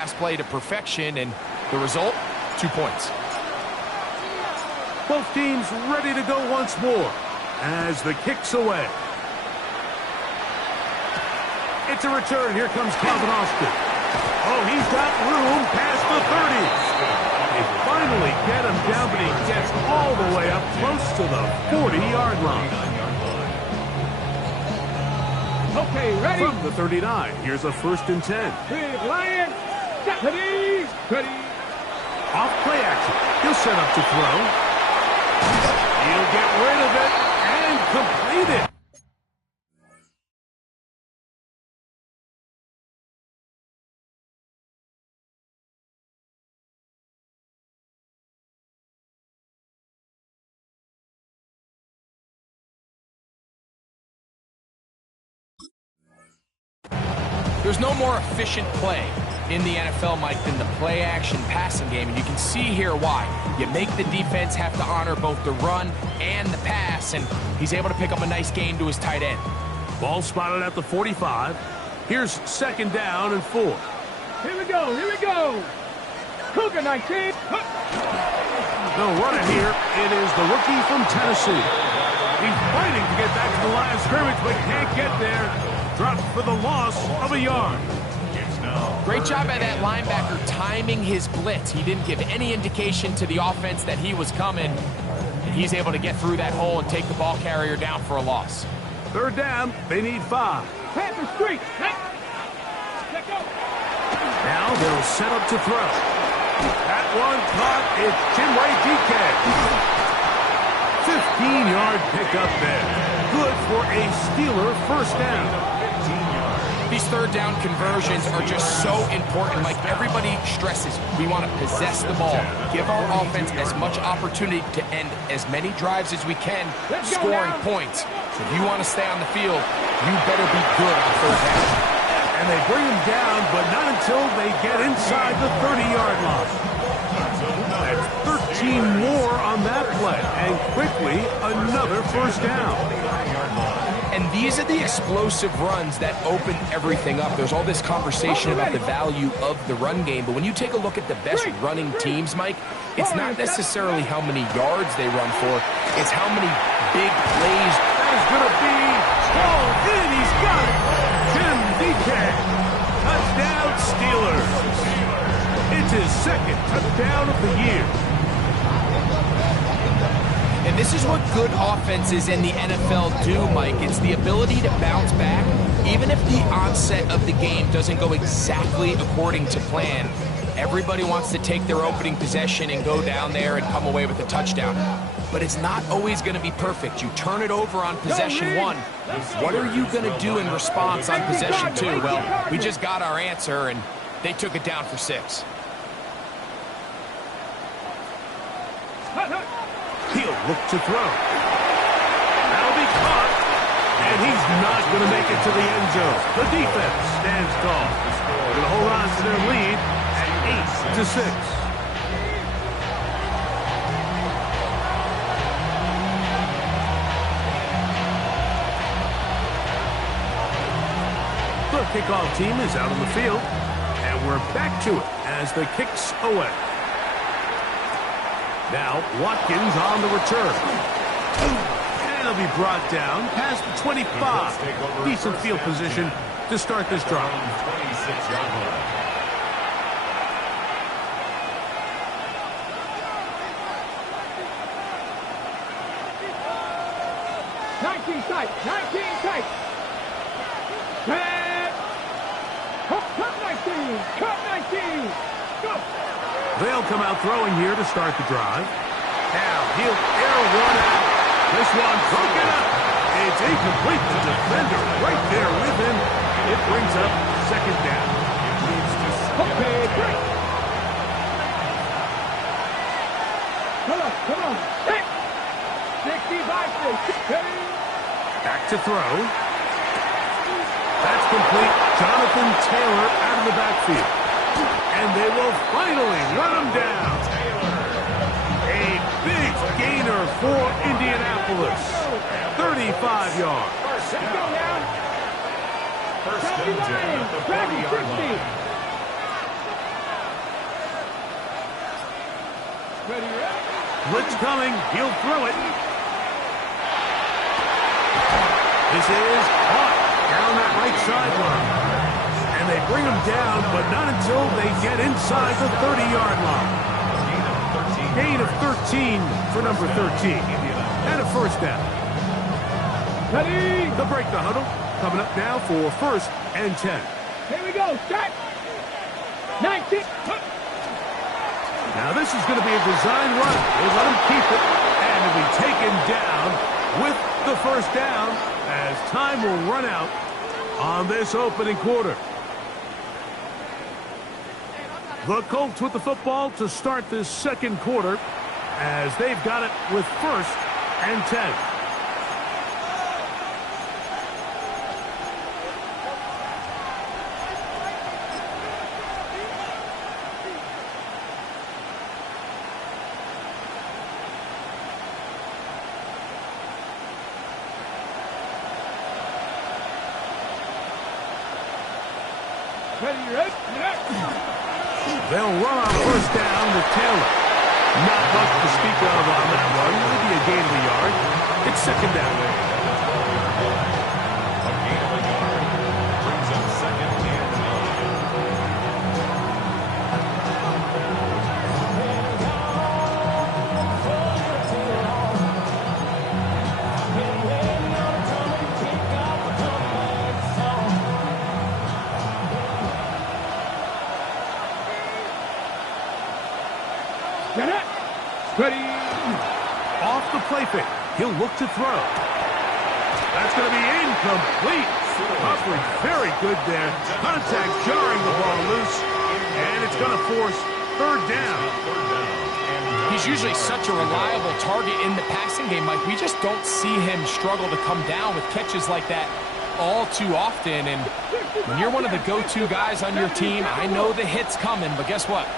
pass play to perfection, and the result, 2 points. Both teams ready to go once more as the kick's away. It's a return. Here comes Calvin Austin. Oh, he's got room past the 30. They finally get him down, but he gets all the way up close to the 40-yard line. Okay, ready? From the 39, here's a 1st and 10. Big Lion, ready. Off play action. He'll set up to throw. He'll get rid of it and complete it. There's no more efficient play in the NFL, Mike, than the play-action passing game, and you can see here why. You make the defense have to honor both the run and the pass, and he's able to pick up a nice gain to his tight end. Ball spotted at the 45. Here's 2nd down and 4. Here we go. Cougar 19. They'll run it here. It is the rookie from Tennessee. He's fighting to get back to the line of scrimmage, but can't get there. Dropped for the loss of a yard. Great job by that linebacker timing his blitz. He didn't give any indication to the offense that he was coming, and he's able to get through that hole and take the ball carrier down for a loss. 3rd down, they need 5. Panther Street. Let go. Now they'll set up to throw. That one caught. It's Chinway DK. 15-yard pickup there. Good for a Steeler 1st down. These 3rd down conversions are just so important. Like everybody stresses, we want to possess the ball, give our offense as much opportunity to end as many drives as we can, scoring points. So if you want to stay on the field, you better be good on 3rd down. And they bring him down, but not until they get inside the 30-yard line. That's 13 more on that play, and quickly another 1st down. And these are the explosive runs that open everything up. There's all this conversation about the value of the run game, but when you take a look at the best running teams, Mike, it's not necessarily how many yards they run for, it's how many big plays. That is going to be called in. He's got it. Jim DK. Touchdown Steelers. It's his 2nd touchdown of the year. And this is what good offenses in the NFL do, Mike. It's the ability to bounce back. Even if the onset of the game doesn't go exactly according to plan, everybody wants to take their opening possession and go down there and come away with a touchdown. But it's not always going to be perfect. You turn it over on possession 1. What are you going to do in response on possession 2? Well, we just got our answer, and they took it down for 6. He'll look to throw. That'll be caught. And he's not going to make it to the end zone. The defense stands tall. They're going to hold on to their lead at 8-6. The kickoff team is out on the field. And we're back to it as the kick's away. Now, Watkins on the return. And he'll be brought down past the 25. Decent field position to start this drive. 19 tight. Cut 19. Go. They'll come out throwing here to start the drive. Now he'll air one out. This one broken up. It's incomplete. The defender right there with him. It brings up 2nd down. Okay, break. Come on. 65. Back to throw. That's complete. Jonathan Taylor out of the backfield. And they will finally run him down. A big gainer for Indianapolis. 35 yards. Let's go now. First and 10 at the 40-yard line. Ready, ready. Blitz coming. He'll throw it. This is caught down that right sideline. And they bring him down, but not until they get inside the 30-yard line. Gain of 13 for number 13. And a first down. Ready. They'll break the huddle. Coming up now for first and 10. Here we go. Start. 19. Now this is going to be a design run. They let him keep it. And he'll be taken down with the first down as time will run out on this opening quarter. The Colts with the football to start this second quarter as they've got it with first and 10. Ready, ready. They'll run on first down to Taylor. Not much to speak of on that one. Maybe a gain of a yard. It's second down. A gain of a yard brings up second and 9. Ready. Off the play fake. He'll look to throw. That's going to be incomplete. Coverage very good there. Contact jarring the ball loose. And it's going to force third down. He's usually such a reliable target in the passing game, Mike. We just don't see him struggle to come down with catches like that all too often. And when you're one of the go-to guys on your team, I know the hit's coming, but guess what?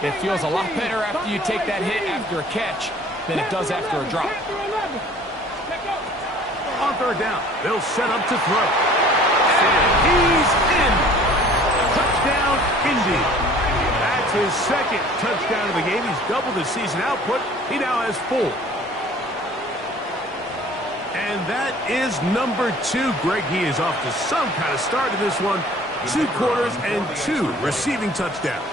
It feels a lot better after you take that hit after a catch than it does after a drop. On third down, they'll set up to throw. And he's in. Touchdown, Indy. That's his second touchdown of the game. He's doubled his season output. He now has 4. And that is number 2. Greg, he is off to some kind of start in this one. 2 quarters and 2 receiving touchdowns.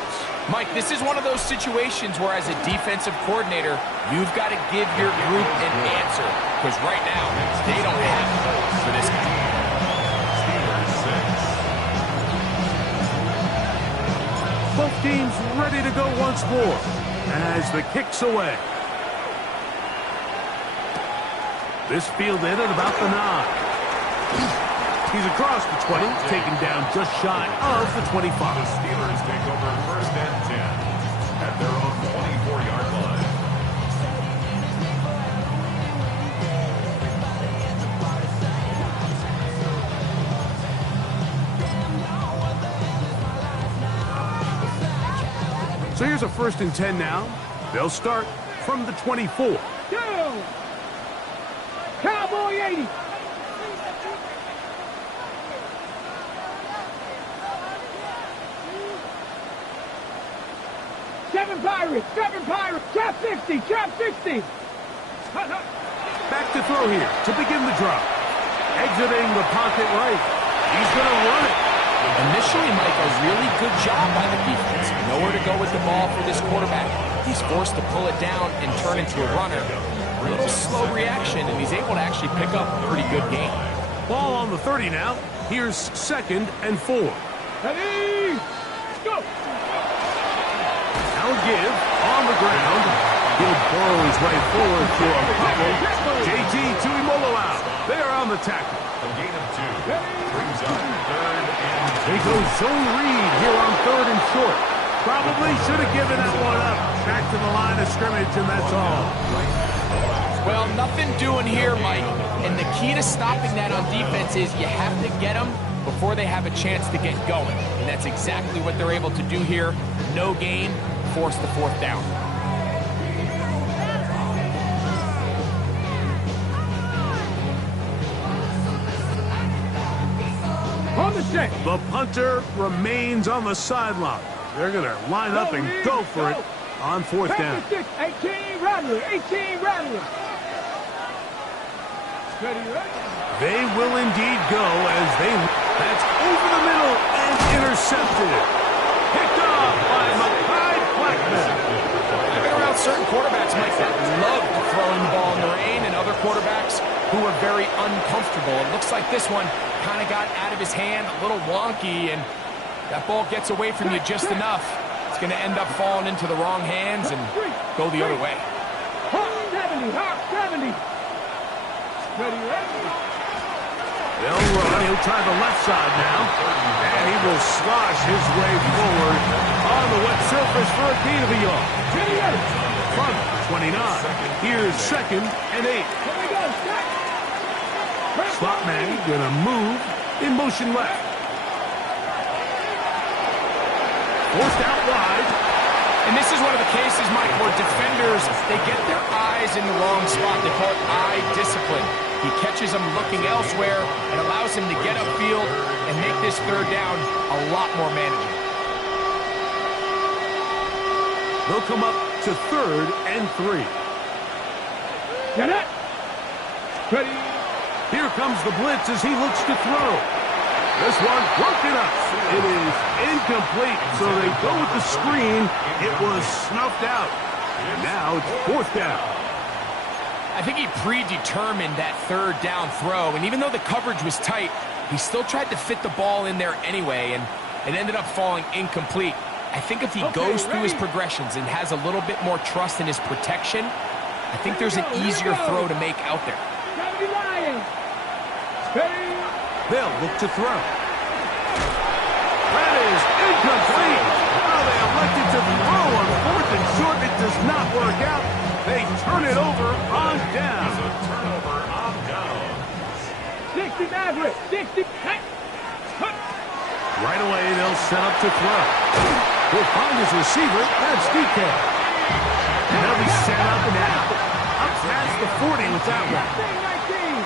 Mike, this is one of those situations where as a defensive coordinator, you've got to give your group an answer. Because right now, they don't have it for this game. Both teams ready to go once more as the kick's away. This fielded at about the 9. He's across the 20, taken down just shy of the 25. The Steelers take over first and 10 at their own 24-yard line. So here's a first and 10 now. They'll start from the 24. Go! Cowboy 80. Seven Pirates, trap 50, trap 50. Back to throw here to begin the drop. Exiting the pocket right. He's going to run it. Initially, Mike, a really good job by the defense. Nowhere to go with the ball for this quarterback. He's forced to pull it down and turn into a runner. A little slow reaction, and he's able to actually pick up a pretty good game. Ball on the 30 now. Here's second and 4. Ready, go. Now give on the ground. He'll burrow his way forward for a couple. JT to Imoloau. They are on the tackle. A gain of 2 brings up third and 2. They go zone read here on third and short. Probably should have given that one up. Back to the line of scrimmage, and that's all. Well, nothing doing here, Mike. And the key to stopping that on defense is you have to get them before they have a chance to get going. And that's exactly what they're able to do here. No gain, force the fourth down. On the set. The punter remains on the sideline. They're going to line up and go for it on fourth down. 18 Rattler, 18 Rattler. They will indeed go as they... That's over the middle and intercepted. Picked off by Mekhi Blackman. I've been around certain quarterbacks, Mike, that love throwing the ball in the rain, and other quarterbacks who are very uncomfortable. It looks like this one kind of got out of his hand, a little wonky, and that ball gets away from you just enough. It's going to end up falling into the wrong hands and go the other way. Hawk 70, Hawk 70. They'll run. He'll try the left side now. And he will slosh his way forward on the wet surface for a gain of a yard. From 29. Here's 2nd and 8. Slot man gonna move in motion left. Forced out wide. And this is one of the cases, Mike, where defenders, they get their eyes in the wrong spot. They call it eye discipline. He catches them looking elsewhere and allows him to get upfield and make this third down a lot more manageable. They'll come up to 3rd and 3. Get it. Ready. Here comes the blitz as he looks to throw. This one broken up. It is incomplete, so they go with the screen. It was snuffed out. And now it's 4th down. I think he predetermined that third down throw, and even though the coverage was tight, he still tried to fit the ball in there anyway, and it ended up falling incomplete. I think if he goes through his progressions and has a little bit more trust in his protection, I think there's an easier throw to make out there. They'll look to throw. That is incomplete. Oh, they elected to throw on 4th and short. It does not work out. They turn it over on down. There's a turnover on down. 60 Maverick, 60. Right away, they'll set up to throw. He'll find his receiver. That's DK. And they'll be set up now. Up past the 40 with that one.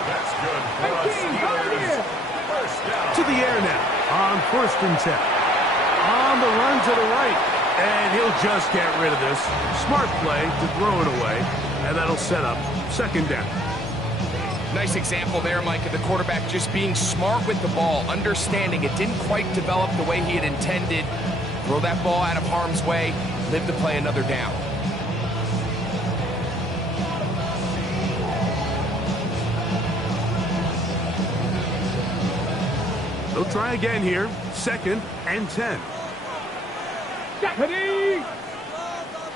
That's good for us. Steelers. First down. To the air now on 1st and 10. On the run to the right. And he'll just get rid of this. Smart play to throw it away. And that'll set up 2nd down. Nice example there, Mike, of the quarterback just being smart with the ball, understanding it didn't quite develop the way he had intended. Throw that ball out of harm's way, live to play another down. They'll try again here. 2nd and 10.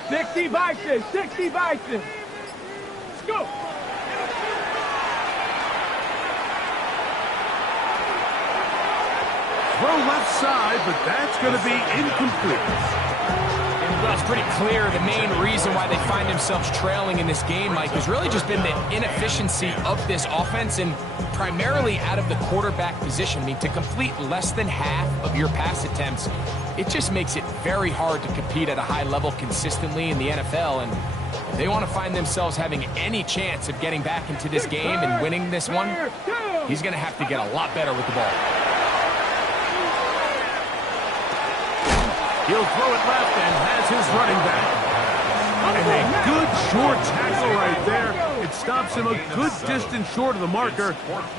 60 Bison, 60 Bison. Let's go. Throw left side, but that's going to be incomplete. Well, it's pretty clear the main reason why they find themselves trailing in this game, Mike, has really just been the inefficiency of this offense and primarily out of the quarterback position. I mean, to complete less than half of your pass attempts, it just makes it very hard to compete at a high level consistently in the NFL. And if they want to find themselves having any chance of getting back into this game and winning this one, he's going to have to get a lot better with the ball. He'll throw it left and has his running back. And a good short tackle right there. It stops him a good distance short of the marker.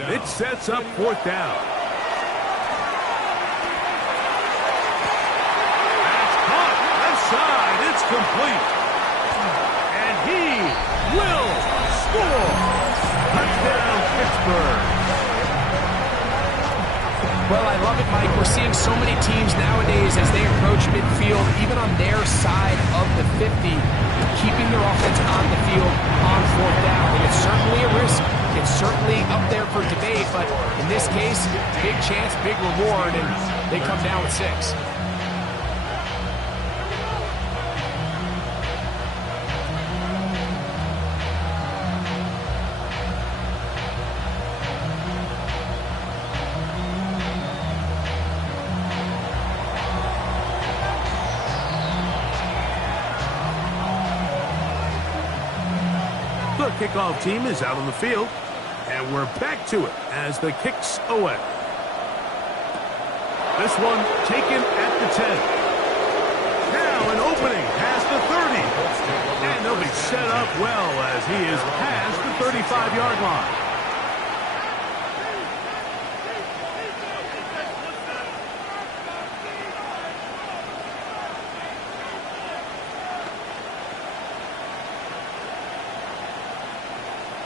It sets up 4th down. That's caught. Left side. It's complete. And he will score. Touchdown, Pittsburgh. Well, I love it, Mike. We're seeing so many teams nowadays as they approach midfield, even on their side of the 50, keeping their offense on the field on 4th down. And it's certainly a risk. It's certainly up there for debate, but in this case, big chance, big reward, and they come down with 6. The kickoff team is out on the field, and we're back to it as the kick's away. This one taken at the 10. Now an opening past the 30. up well as he is past the 35-yard line.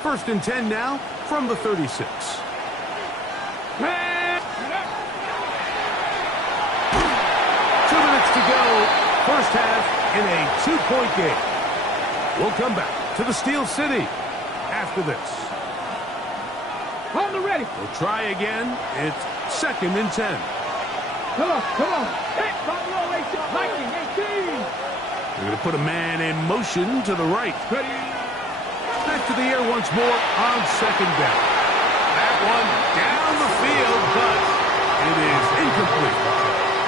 First and 10 now from the 36. 2 minutes to go. First half in a 2-point game. We'll come back to the Steel City after this. On the ready. We'll try again. It's 2nd and 10. Come on, come on. Hit Buffalo 18. Viking 18. We're going to put a man in motion to the right. Ready. Back to the air once more on 2nd down. That one down the field, but it is incomplete.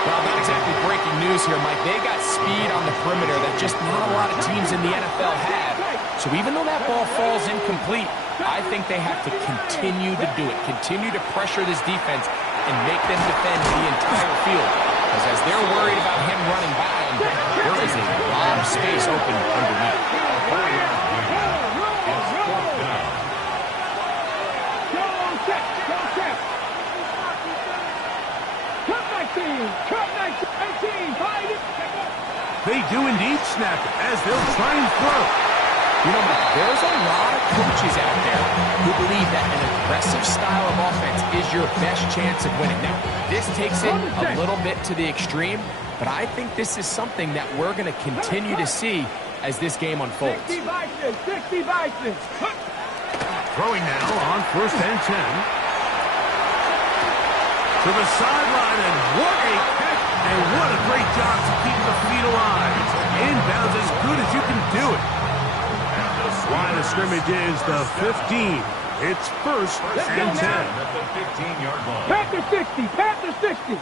Well, not exactly breaking news here, Mike. They got speed on the perimeter that just not a lot of teams in the NFL have. So even though that ball falls incomplete, I think they have to continue to do it, continue to pressure this defense and make them defend the entire field. Because as they're worried about him running by them, there is a lot of space open underneath. They do indeed snap it as they'll try and throw. You know, Mike, there's a lot of coaches out there who believe that an aggressive style of offense is your best chance of winning. Now, this takes it a little bit to the extreme, but I think this is something that we're going to continue to see as this game unfolds. 60 Vikings, 60 Vikings. Throwing now on 1st and 10. To the sideline, and what a catch, and what a great job to keep the feet alive. Inbounds as good as you can do it. Line of scrimmage is the 15. It's 1st and 10. At the 15-yard line. Panther 60, Panther 60.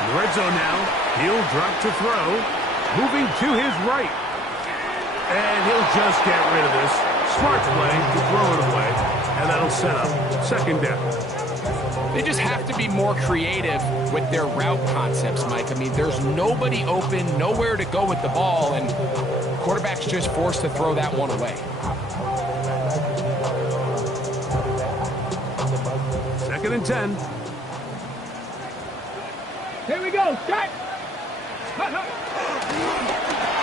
In the red zone now, he'll drop to throw, moving to his right. And he'll just get rid of this. Smart play to throw it away, and that'll set up 2nd down. They just have to be more creative with their route concepts, Mike. I mean, there's nobody open, nowhere to go with the ball, and quarterback's just forced to throw that one away. 2nd and 10. Here we go, start.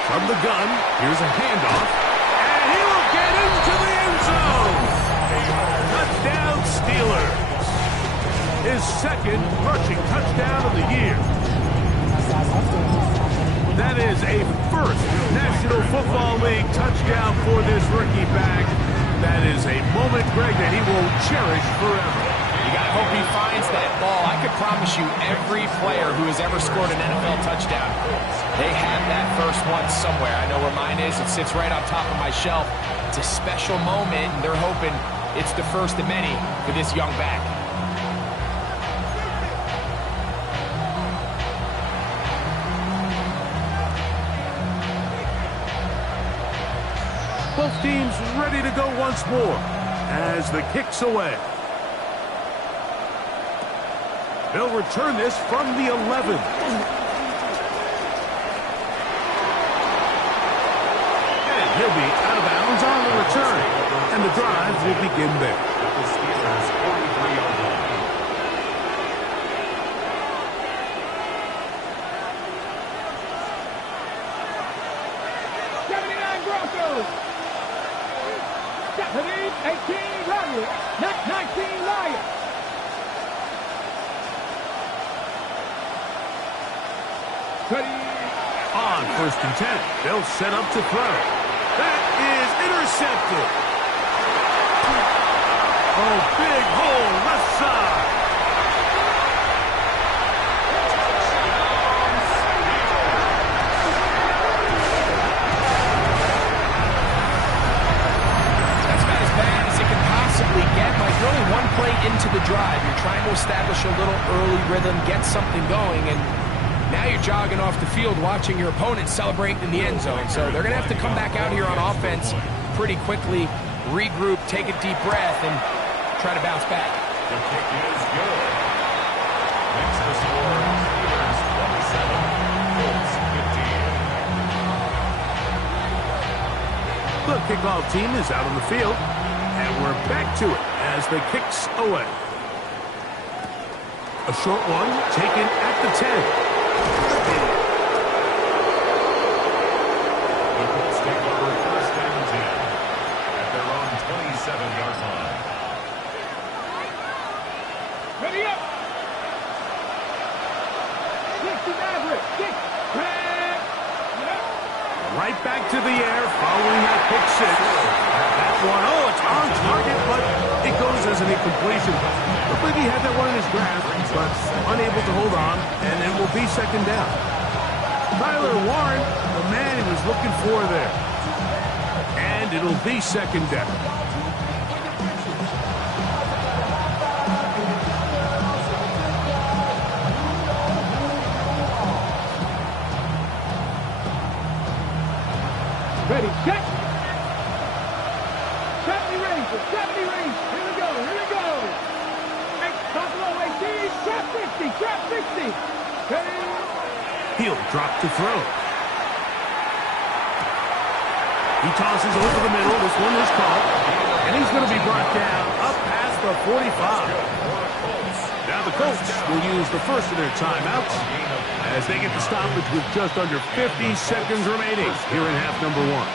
From the gun, here's a handoff, and he will get into the end zone. Touchdown, Steelers. His 2nd rushing touchdown of the year. That is a 1st National Football League touchdown for this rookie back. That is a moment, Greg, that he will cherish forever. You gotta hope he finds that ball. I could promise you every player who has ever scored an NFL touchdown, they have that first one somewhere. I know where mine is. It sits right on top of my shelf. It's a special moment, and they're hoping it's the first of many for this young back. Both teams ready to go once more as the kick's away. They'll return this from the 11. And he'll be out of bounds on the return. And the drive will begin there. The Steelers' 43-yard line. Broncos. 18 Riders. 19 Lions. On 1st and 10, they'll set up to throw. That is intercepted. Oh, big hole left side. That's about as bad as it can possibly get. Like, you're only one play into the drive. You're trying to establish a little early rhythm, get something going, and now you're jogging off the field watching your opponent celebrate in the end zone. So they're going to have to come back out here on offense, pretty quickly, regroup, take a deep breath, and try to bounce back. The kick is good. Makes the score Steelers 27, Colts 15. The kickoff team is out on the field, and we're back to it as the kick's away. A short one taken at the 10. The Colts take over first and 10 at their own 27-yard line. Ready up. 60 Maverick. 6. Right back to the air following that pick six. That one, oh, it's on target, but it goes as an incompletion. Looked like he had that one in his grasp, but unable to hold on, and it will be second down. Tyler Warren, the man he was looking for there. And it'll be second down. Ready, check. 70 range, 70 range. Here we go, here we go. Make Buffalo 18, trap 50, trap 60. Ready. He'll drop to throw. He tosses over the middle. This one is caught. And he's going to be brought down up past the 45. Now the Colts will use the first of their timeouts as they get the stoppage with just under 50 seconds remaining here in half number one.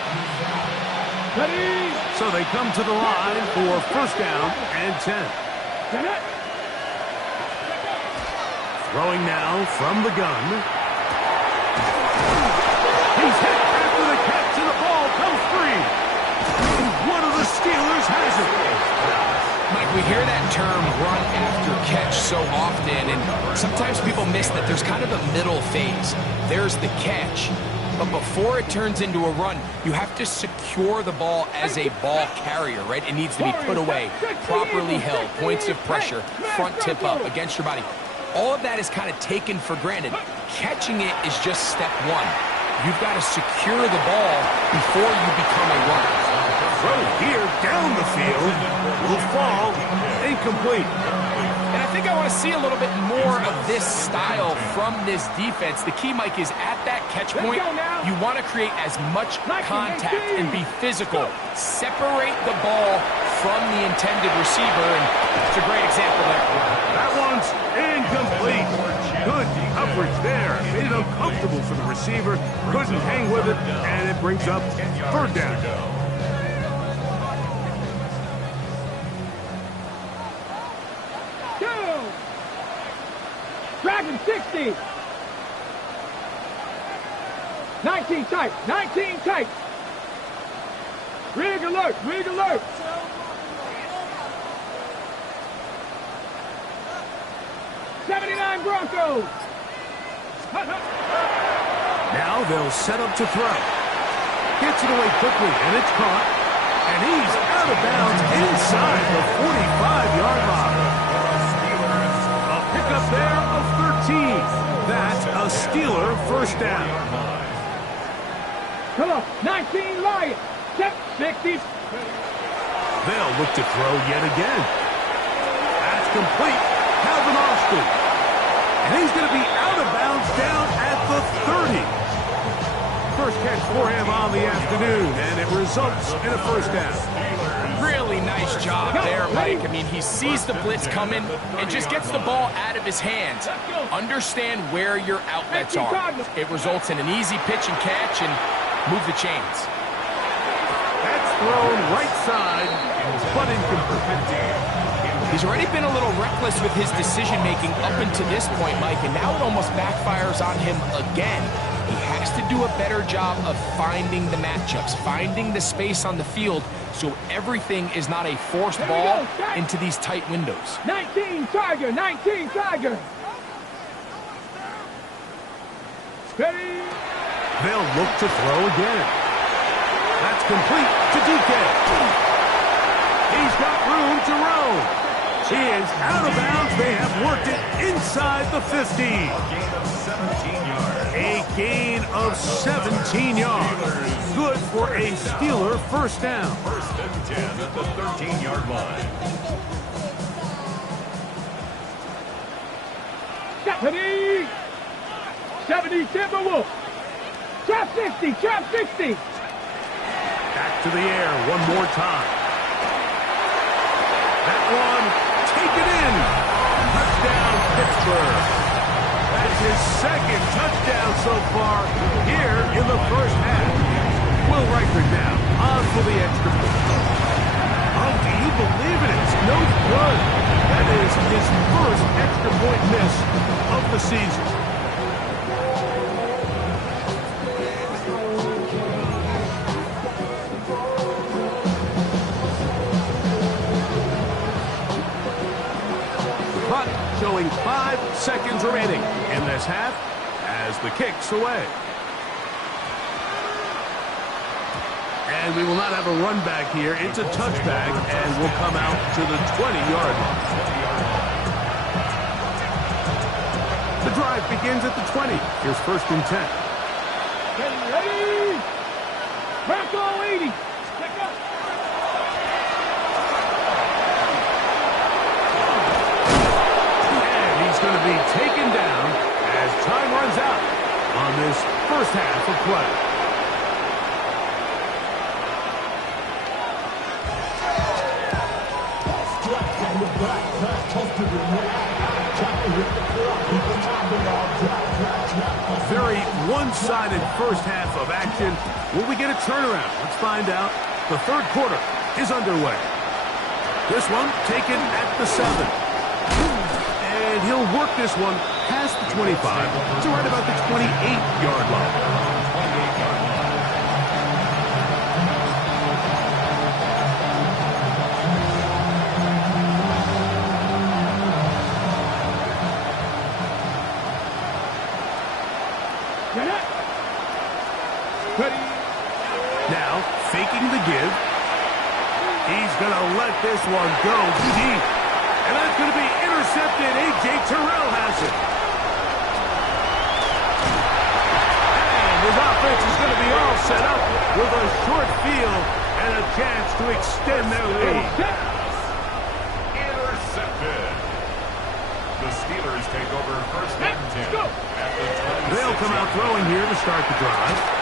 Ready. So they come to the line for first down and 10. Get it. Throwing now from the gun. He's hit after the catch and the ball comes free. One of the Steelers has it. Mike, we hear that term run after catch so often, and sometimes people miss that there's kind of a middle phase. There's the catch, but before it turns into a run, you have to secure the ball as a ball carrier, right? It needs to be put away, properly held, points of pressure, front tip up against your body. All of that is kind of taken for granted. Catching it is just step one. You've got to secure the ball before you become a runner. Throw here down the field will fall incomplete. And I think I want to see a little bit more of this style from this defense. The key, Mike, is at that catch point, you want to create as much contact and be physical. Separate the ball from the intended receiver, and it's a great example there. That one's incomplete. Good coverage there. Made it uncomfortable for the receiver. Couldn't hang with it, and it brings up third down. Dragon 60. 19 tight, 19 tight. Rig alert, rig alert. '79 Broncos. Now they'll set up to throw. Gets it away quickly, and it's caught. And he's out of bounds inside the 45-yard line. A pickup there of 13. That's a Steeler first down. Come on, 19 Lions. Step 60. They'll look to throw yet again. That's complete. Calvin Austin. And he's going to be out of bounds down at the 30. First catch for him on the afternoon, and it results in a first down. Really nice job there, Mike. I mean, he sees the blitz coming and just gets the ball out of his hands. Understand where your outlets are. It results in an easy pitch and catch and move the chains. That's thrown right side, but incomplete. He's already been a little reckless with his decision-making up until this point, Mike, and now it almost backfires on him again. He has to do a better job of finding the matchups, finding the space on the field, so everything is not a forced ball into these tight windows. 19 Tiger, 19 Tiger. Ready. They'll look to throw again. That's complete to DK. He's got room to roam. He is out of bounds. They have worked it inside the 50. A gain of 17 yards. Good for for a Steeler first down. First and 10 at the 13-yard line. Stephanie! 70 Timberwolves! Trap 60! Trap 60! Back to the air one more time. That one, take it in. Touchdown, Pittsburgh. That's his second touchdown so far here in the first half. Will Reichert now on for the extra point. Oh, do you believe it? It's no good. That is his first extra point miss of the season. Clock showing 5 seconds remaining in this half as the kick's away. And we will not have a run back here. It's a touchback, and we'll come out to the 20-yard line. The drive begins at the 20. Here's first and 10. Ready? Marco 80! Check up! And he's going to be taken down as time runs out on this first half of play. Very one-sided first half of action. Will we get a turnaround? Let's find out. The third quarter is underway. This one taken at the 7. And he'll work this one past the 25 to right about the 28-yard line. Now, faking the give. He's going to let this one go deep. And that's going to be intercepted. A.J. Terrell has it. And his offense is going to be all set up with a short field and a chance to extend their lead. Intercepted. The Steelers take over first and 10 at the 26. They'll come out throwing here to start the drive.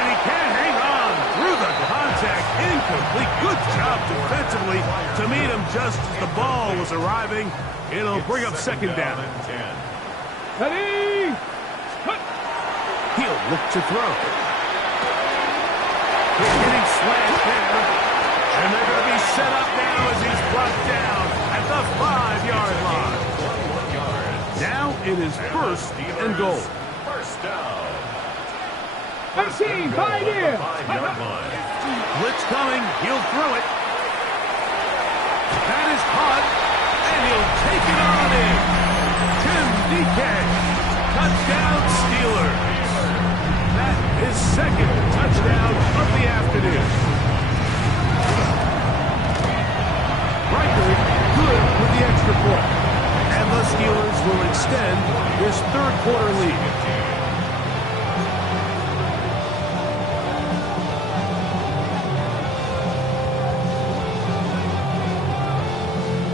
And he can't hang on through the contact. Incomplete. Good job defensively to meet him just as the ball was arriving. It'll bring up second down. Ready? He'll look to throw. He's getting slashed there. And they're going to be set up now as he's brought down at the 5-yard line. Now it is first and goal. First down. 18, 5 here. Blitz coming. He'll throw it. That is caught. And he'll take it on in. Tim DK. Touchdown Steelers. That is second touchdown of the afternoon. Reichert good with the extra point. And the Steelers will extend this third quarter lead.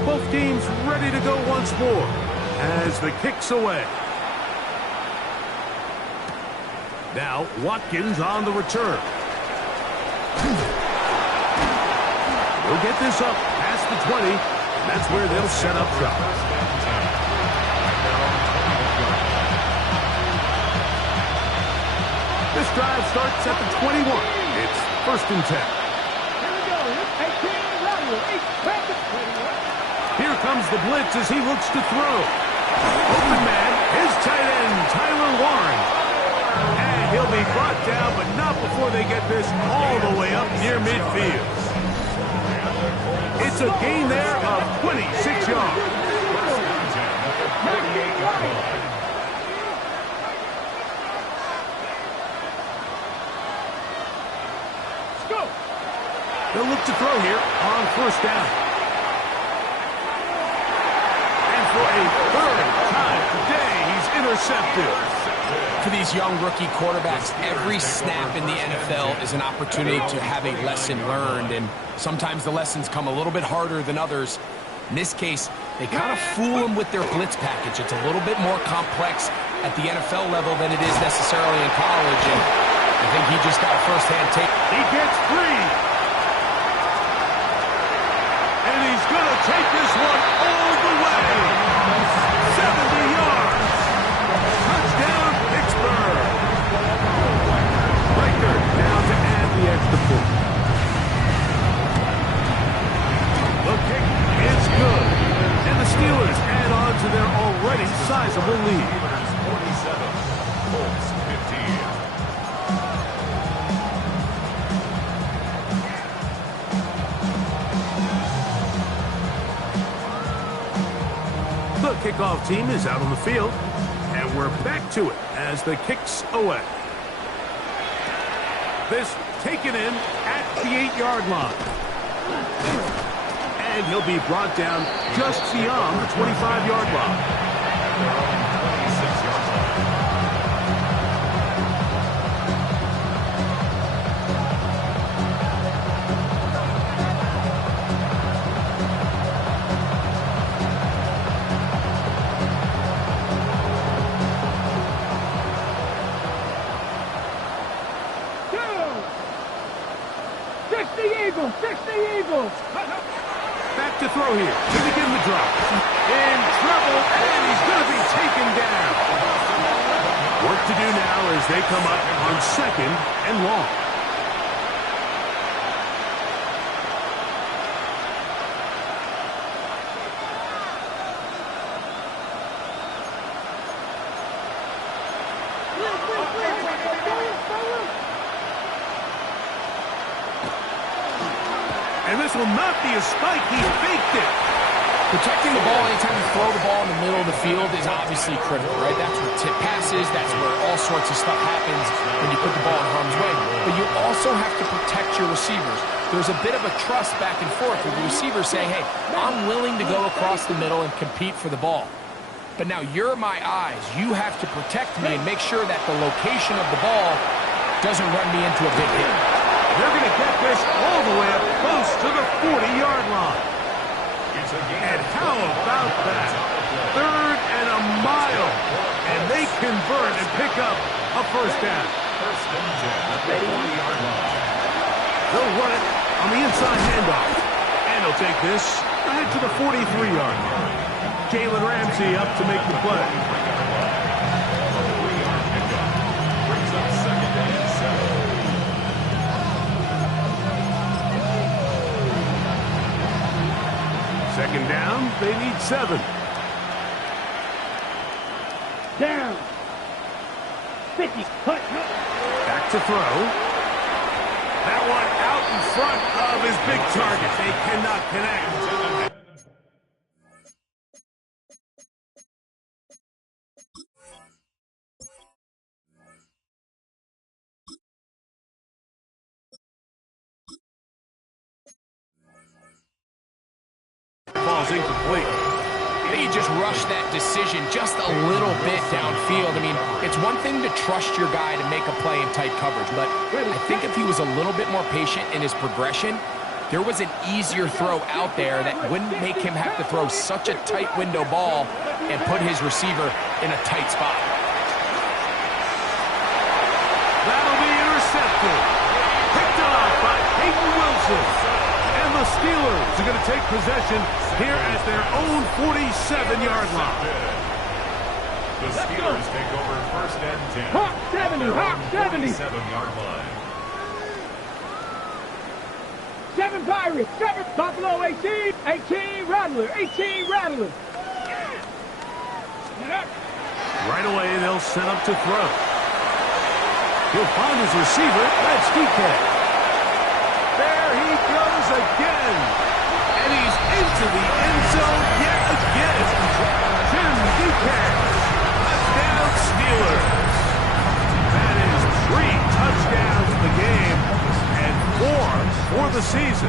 Both teams ready to go once more as the kick's away. Now Watkins on the return. We'll get this up past the 20. And that's where they'll set up shop. This drive starts at the 21. It's first and 10. Here we go. 18, Rodwell. Here comes the blitz as he looks to throw. Open man, his tight end, Tyler Warren. And he'll be brought down, but not before they get this all the way up near midfield. It's a gain there of 26 yards. They'll look to throw here on first down. And for a third time today, he's intercepted. for these young rookie quarterbacks, every snap in the NFL is an opportunity to have a lesson learned, and sometimes the lessons come a little bit harder than others. In this case, they kind of fool them with their blitz package. It's a little bit more complex at the NFL level than it is necessarily in college, and I think he just got a first-hand take. He gets free. And he's going to take this one all the way. 70 yards. Touchdown, Pittsburgh. Riker down to add the extra point. The kick is good. And the Steelers add on to their already sizable lead. 47, Colts 15. The kickoff team is out on the field, and we're back to it as the kick's away. This taken in at the 8-yard line. And he'll be brought down just beyond the 25-yard line. 26-yard line. Back to throw here to begin the drop. In trouble, and he's going to be taken down. Work to do now as they come up on 2nd and long. And this will not be a spike. He faked it. Protecting the ball anytime you throw the ball in the middle of the field is obviously critical, right? That's where tip passes, that's where all sorts of stuff happens when you put the ball in harm's way. But you also have to protect your receivers. There's a bit of a trust back and forth with the receivers saying, hey, I'm willing to go across the middle and compete for the ball. But now you're my eyes. You have to protect me and make sure that the location of the ball doesn't run me into a big hit. They're going to get this all the way up close to the 40-yard line. And how about that? 3rd and a mile. And they convert and pick up a first down. First and 10 at the 40-yard line. They'll run it on the inside handoff. And he'll take this ahead to the 43-yard line. Jalen Ramsey up to make the play. Brings up 2nd and 7. Second down, they need 7. Down. 50. Back to throw. That one out in front of his big target. They cannot connect. Ball's incomplete. They just rushed that decision just a little bit downfield. I mean, it's one thing to trust your guy to make a play in tight coverage, but I think if he was a little bit more patient in his progression, there was an easier throw out there that wouldn't make him have to throw such a tight window ball and put his receiver in a tight spot. That'll be intercepted. Picked off by Peyton Wilson. And the Steelers are going to take possession here at their own 47-yard line. The Steelers take over 1st and 10. Hawk 70, Hawk 70. 7-yard line. 7 Pirates, 7 Buffalo 18, 18 Rattler, 18 Rattler. Right away, they'll set up to throw. He'll find his receiver. That's DK. There he goes again. And he's into the end zone yet again. Tim DK. Touchdown Steelers. That is 3 touchdowns in the game and 4 for the season.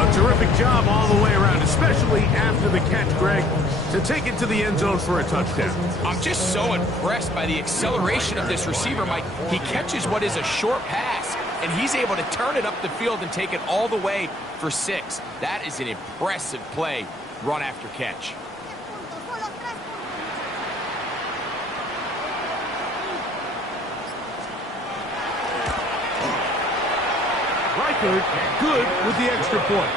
A terrific job all the way around, especially after the catch, Greg. to take it to the end zone for a touchdown. I'm just so impressed by the acceleration of this receiver, Mike. He catches what is a short pass, and he's able to turn it up the field and take it all the way for 6. That is an impressive play, run after catch. Reichert good with the extra point.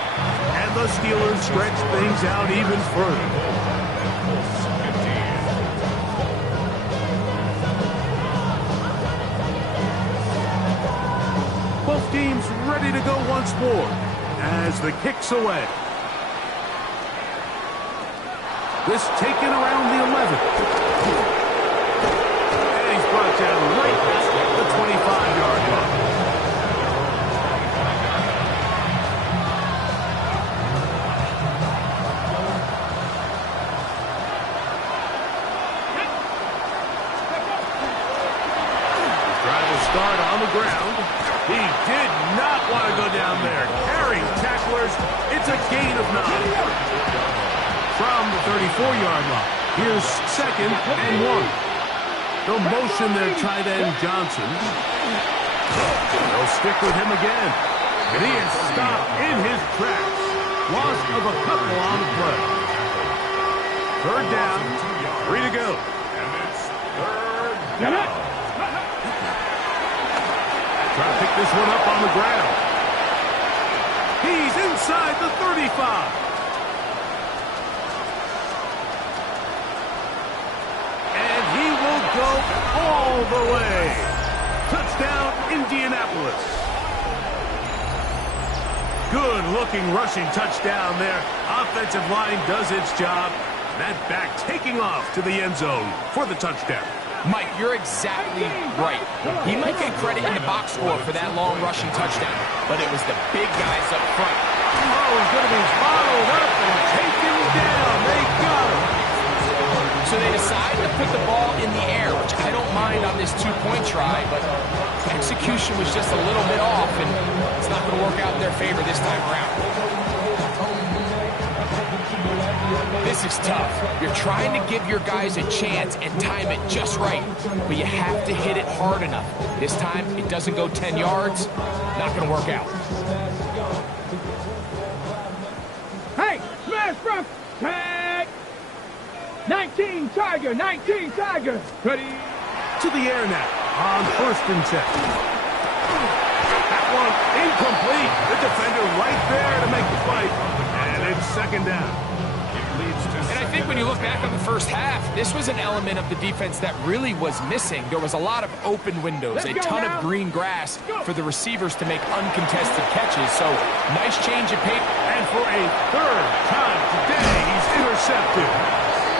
And the Steelers stretch things out even further. Both teams ready to go once more as the kick's away. This taken around the 11. And he's brought down right at the 25-yard line. Start on the ground. He did not want to go down there. Carrying tacklers. It's a gain of 9. From the 34-yard line. Here's 2nd and 1. They'll motion their tight end Johnson. They'll stick with him again. And he is stopped in his tracks. Loss of a couple on the play. 3rd down. 3 to go. And it's 3rd down. Trying to pick this one up on the ground. He's inside the 35. And he will go all the way. Touchdown, Indianapolis. Good-looking rushing touchdown there. Offensive line does its job. That back taking off to the end zone for the touchdown. Mike, you're exactly right. He might get credit in the box score for that long rushing touchdown, but it was the big guys up front. Oh, he's going to be followed up and taken down. They got him. So they decide to put the ball in the air, which I don't mind on this 2-point try, but execution was just a little bit off, and it's not going to work out in their favor this time around. This is tough. You're trying to give your guys a chance and time it just right, but you have to hit it hard enough. This time, it doesn't go 10 yards. Not going to work out. Hey, smash front, tag. 19 Tiger, 19 Tiger. Ready? To the air now on 1st and 10. That one incomplete. The defender right there to make the fight. And it's 2nd down. And I think when you look back on the first half, this was an element of the defense that really was missing. There was a lot of open windows, a ton of green grass for the receivers to make uncontested catches. So, nice change of pace. And for a 3rd time today, he's intercepted.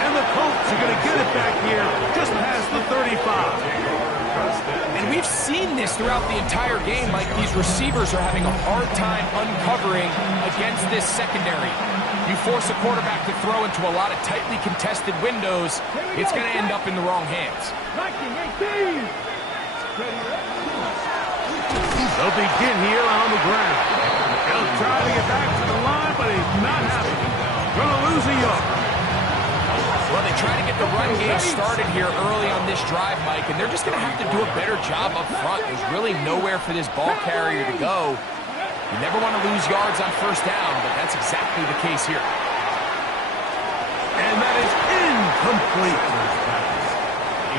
And the Colts are going to get it back here just past the 35. And we've seen this throughout the entire game. Like, these receivers are having a hard time uncovering against this secondary. You force a quarterback to throw into a lot of tightly contested windows, it's going to end up in the wrong hands. 19, 18. They'll begin here on the ground. He'll try to get back to the line, but he's not happy. Going to lose a yard. Well, they try to get the run game started here early on this drive, Mike, and they're just going to have to do a better job up front. There's really nowhere for this ball carrier to go. You never want to lose yards on 1st down, but that's exactly the case here. And that is incomplete.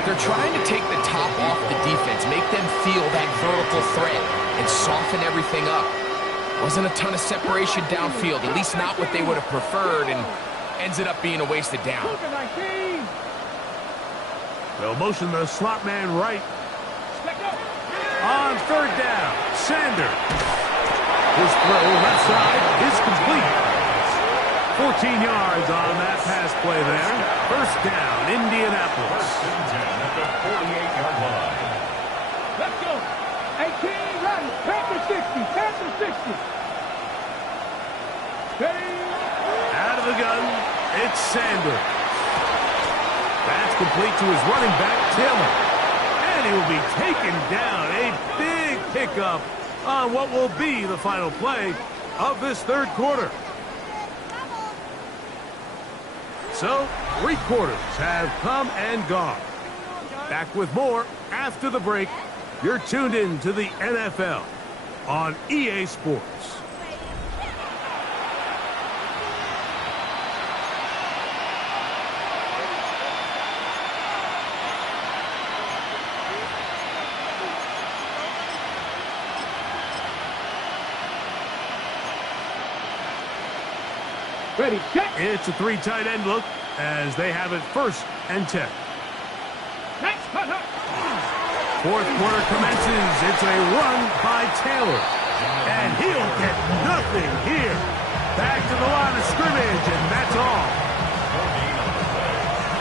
They're trying to take the top off the defense, make them feel that vertical threat, and soften everything up. Wasn't a ton of separation downfield, at least not what they would have preferred, and ends it up being a wasted down. They'll motion the slot man right. On 3rd down, Sanders. His throw left side is complete. 14 yards on that pass play there. 1st down, Indianapolis. 1st and 10 at the 48-yard line. Let's go. 18, run. Panther 60, Panther 60. Ready? Out of the gun, it's Sanders. That's complete to his running back, Taylor. And he will be taken down. A big pickup on what will be the final play of this 3rd quarter. So, 3 quarters have come and gone. Back with more after the break. You're tuned in to the NFL on EA Sports. Ready, set. It's a 3 tight end look as they have it 1st and 10. Next, hut, hut. 4th quarter commences. It's a run by Taylor. And he'll get nothing here. Back to the line of scrimmage, and that's all.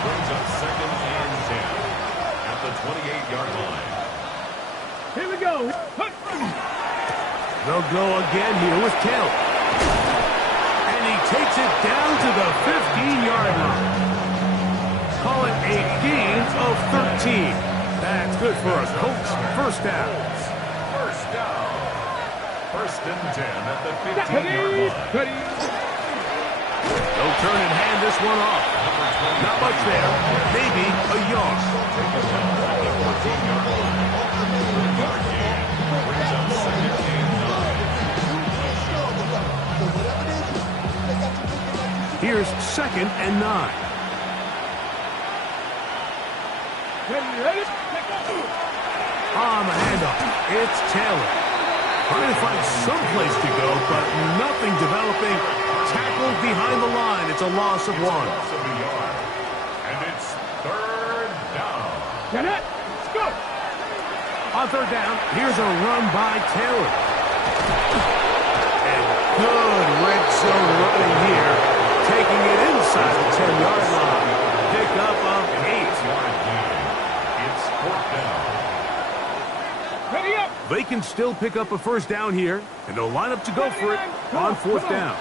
Brings up 2nd and 10 at the 28-yard line. Here we go. Hut. They'll go again here with Taylor. And he takes it down to the 15-yard line. Call it a gain of 13. That's good for a Colts 1st down. 1st down. 1st and 10 at the 15-yard line. They'll turn and hand this one off. Not much there. Maybe a yard. Take the ball at the 14-yard line. Yard gain. Brings up 2nd and 9. Here's 2nd and 9. Ready. On the handoff, it's Taylor. Trying to find some place to go, but nothing developing. Tackled behind the line. It's a loss of 1. Loss of a yard. And it's 3rd down. Get it. Let's go. On 3rd down, here's a run by Taylor. And good red zone running here. Taking it inside the 10-yard line. Pick up of 8. Yard gain. It's 4th down. Ready up. They can still pick up a 1st down here, and they'll line up to go for it on 4th down.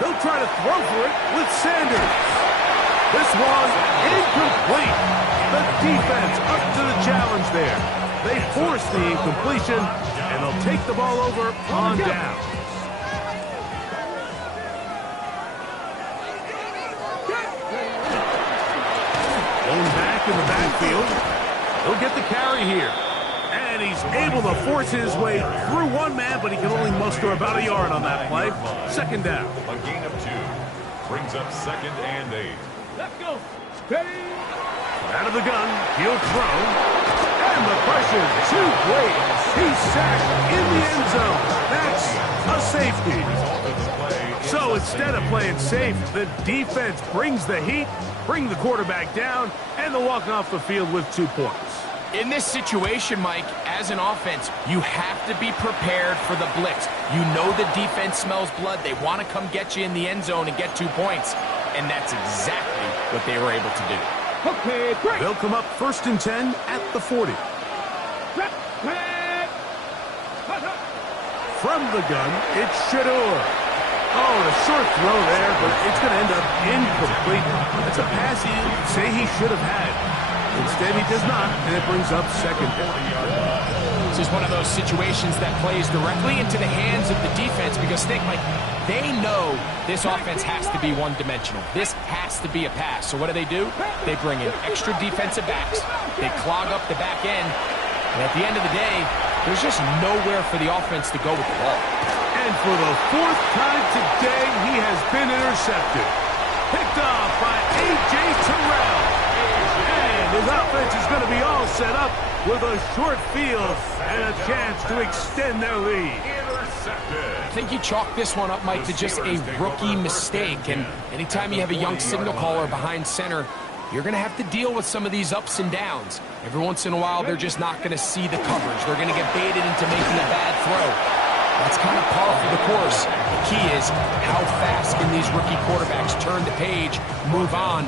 They'll try to throw for it with Sanders. This one incomplete. The defense up to the challenge there. They force the incompletion, and they'll take the ball over on down. Going back in the backfield. He'll get the carry here. And he's able to force his way through one man, but he can only muster about a yard on that play. 2nd down. A gain of 2. Brings up 2nd and 8. Let's go. Ready. Out of the gun, he'll throw. And the pressure too great. He's sacked in the end zone. That's a safety. So instead of playing safe, the defense brings the heat, bring the quarterback down, and they'll walk off the field with 2 points. In this situation, Mike, as an offense, you have to be prepared for the blitz. You know the defense smells blood. They want to come get you in the end zone and get 2 points. And that's exactly what they were able to do. Okay, great. They'll come up 1st and 10 at the 40. From the gun, it's Shador. Oh, a short throw there, but it's going to end up incomplete. It's a pass you'd say he should have had. Instead, he does not, and it brings up 2nd down. This is one of those situations that plays directly into the hands of the defense because think, like, they know this offense has to be one-dimensional. This has to be a pass. So what do? They bring in extra defensive backs. They clog up the back end. And at the end of the day, there's just nowhere for the offense to go with the ball. And for the 4th time today, he has been intercepted. Picked off by A.J. Terrell. And his offense is going to be all set up with a short field and a chance to extend their lead. I think you chalk this one up, Mike, to just a rookie mistake. And anytime you have a young signal caller behind center, you're going to have to deal with some of these ups and downs. Every once in a while, they're just not going to see the coverage. They're going to get baited into making a bad throw. That's kind of par for the course. The key is how fast can these rookie quarterbacks turn the page, move on,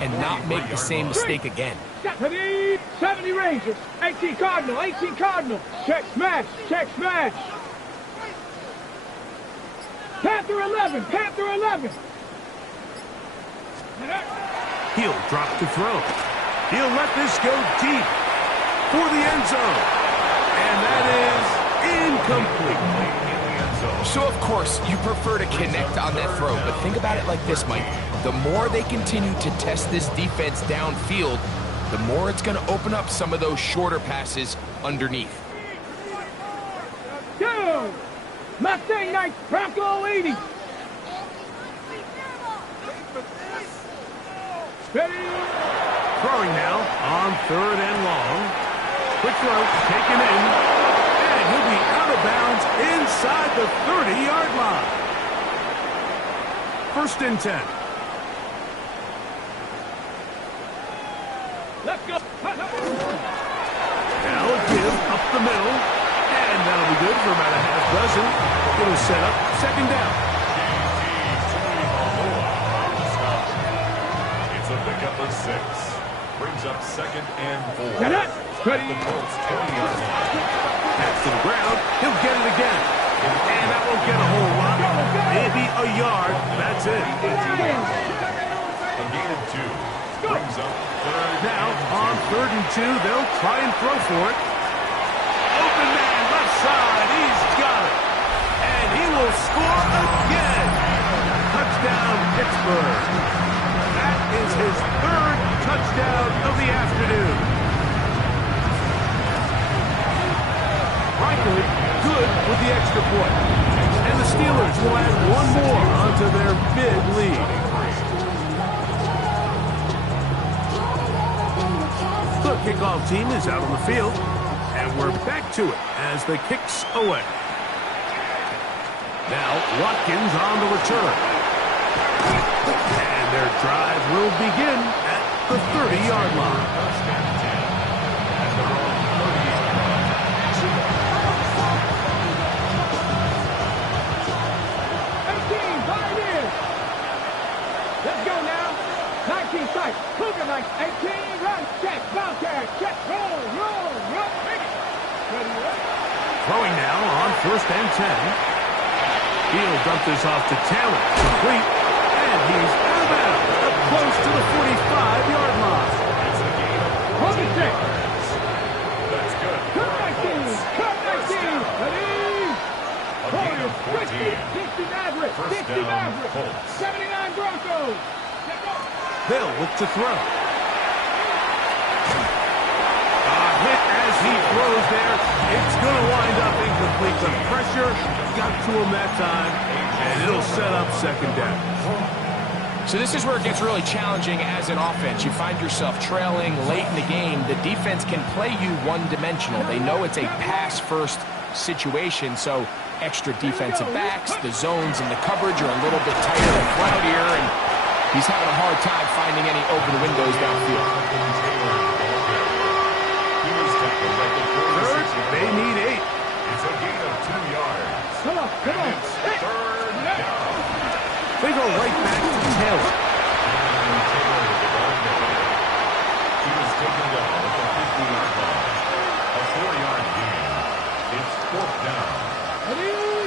and not make the same mistake again. 70 Rangers, 18 Cardinal, 18 Cardinal. Check smash, check smash. Panther 11, Panther 11. He'll drop to throw. He'll let this go deep for the end zone. And that is incomplete. So, of course, you prefer to connect on that throw, but think about it like this, Mike. The more they continue to test this defense downfield, the more it's going to open up some of those shorter passes underneath. Go! Mustang Knight, Bronco 80. Ready? Throwing now on 3rd and long. Quick throw, taken in. And he'll be out of bounds inside the 30-yard line. 1st and 10. Let's go. Now a give up the middle. And that'll be good for about a half dozen. It'll set up 2nd down. It's a pickup of 6. Brings up 2nd and 4. Get it. Ready? The Colts 20-yard line. Pass to the ground. He'll get it again. And that won't get a whole lot. Maybe a yard. That's it. A gain of 2. Brings up 3rd. Now, on 3rd and 2, they'll try and throw for it. Open man, left side. He's got it. And he will score again. Touchdown, Pittsburgh. That is his 3rd touchdown of the afternoon. Reichel good with the extra point. And the Steelers will add one more onto their big lead. The kickoff team is out on the field. And we're back to it as the kick's away. Now Watkins on the return. And their drive will begin at the 30-yard line. Let's go now. 19 sight. Cougar Knight. 18. Run. Check. Bobcat. Check. Roll. Roll. Roll. Make it. Ready. Throwing now on 1st and 10. He'll dump this off to Taylor. Complete. And he's out of bounds. Up close to the 45-yard line. Hold it check. That's good. Cut 19. Cut 19. Ready. A gain of 14. 60 Maverick. First 60 down, Maverick. Colts. 79 Broncos. They'll look to throw. Hit as he throws there. It's going to wind up incomplete. The pressure got to him that time, and it'll set up 2nd down. So this is where it gets really challenging as an offense. You find yourself trailing late in the game. The defense can play you one-dimensional. They know it's a pass-first situation, so extra defensive backs, the zones and the coverage are a little bit tighter and cloudier, and he's having a hard time finding any open windows downfield. Third, they need 8. It's a gain of 2 yards. Come on. Come on. It's 3rd down. They go right back to Taylor. He was taken down at the 50-yard line. A 4-yard gain. It's 4th down.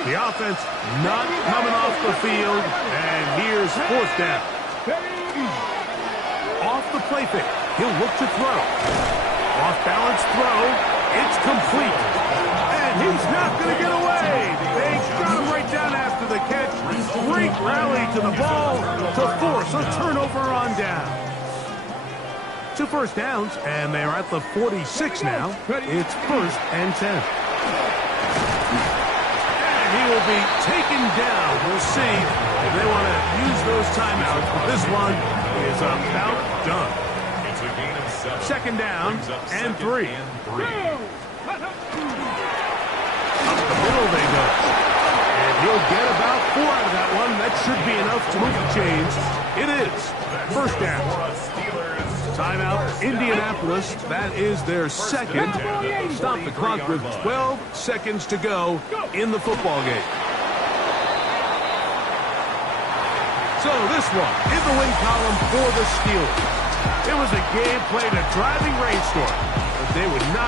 The offense not coming off the field, and here's 4th down. Off the play fake, he'll look to throw. Off balance throw, it's complete. And he's not going to get away. They got him right down after the catch. Great rally to the ball to force a turnover on down. 2 first downs, and they're at the 46 now. It's 1st and 10. He will be taken down. We'll see if they want to use those timeouts, but this one is about done. It's a gain of 7. 2nd down and 3. Up the middle they go. And he'll get about 4 out of that one. That should be enough to move the chains. It is 1st down. Timeout, Indianapolis. That is their 2nd. Stop the clock with 12 seconds to go in the football game. So this one in the win column for the Steelers. It was a game played a driving rainstorm, but they would not